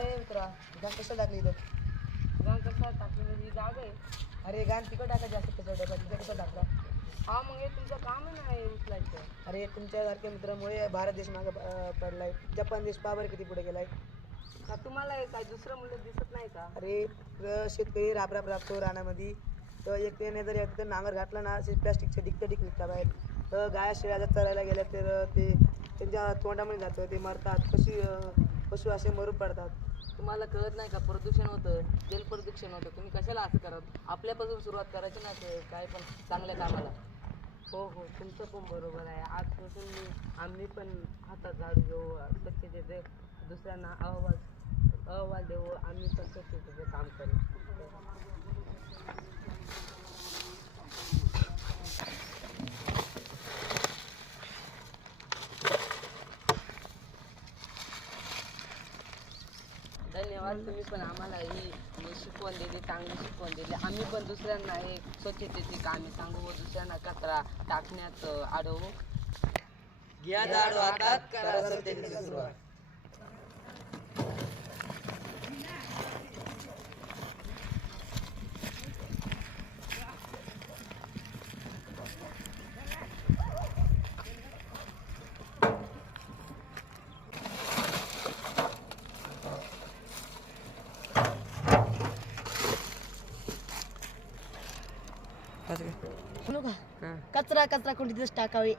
रे मित्रा, गाण कसं टाकली इथं? गाण कसं टाकली म्हणजे ही जागा आहे. अरे गाण तिकडं टाका जास्त कसं डबा तिथे कसं टाकला? हा मग हे तुमचं काम आहे ना हे उचलायचं. अरे तुमच्यासारख्या मित्रामुळे भारत देश मागे पडलाय. जपान देश पहा बरं किती पुढे गेलाय. का तुम्हाला हे काय दुसरं मुलं दिसत नाही का? अरे शेतकरी राबराब राबतो रानामध्ये, तर एक त्याने जर तिथं नांगर घातला ना प्लॅस्टिकचे डिक निघतात बाहेर. तर गाया शेळ्या जर चरायला गेल्या तर ते त्यांच्या तोंडामध्ये जातं, ते मरतात. पशु असे मरून पडतात. तुम्हाला कळत नाही का प्रदूषण होतं, जल प्रदूषण होतं. तुम्ही कशाला असं करत? आपल्यापासून सुरुवात करायची ना काय पण चांगल्या कामाला. हो हो तुमचं पण बरोबर आहे. आजपासून आम्ही पण हातात झाडू घेऊ, स्वच्छतेचे दुसऱ्यांना अहवाल देऊ. आम्ही पण स्वच्छतेचं काम करू. धन्यवाद. तुम्ही पण आम्हाला ही शिकवण दिली, चांगली शिकवण दिली. आम्ही पण दुसऱ्यांना हे स्वच्छतेची कामे सांगू व दुसऱ्यांना कचरा टाकण्यात अडवू. घ्या झाडू हातात, करा स्वच्छतेची सुरुवात. कचरा कचरा कोणतीच टाकावे.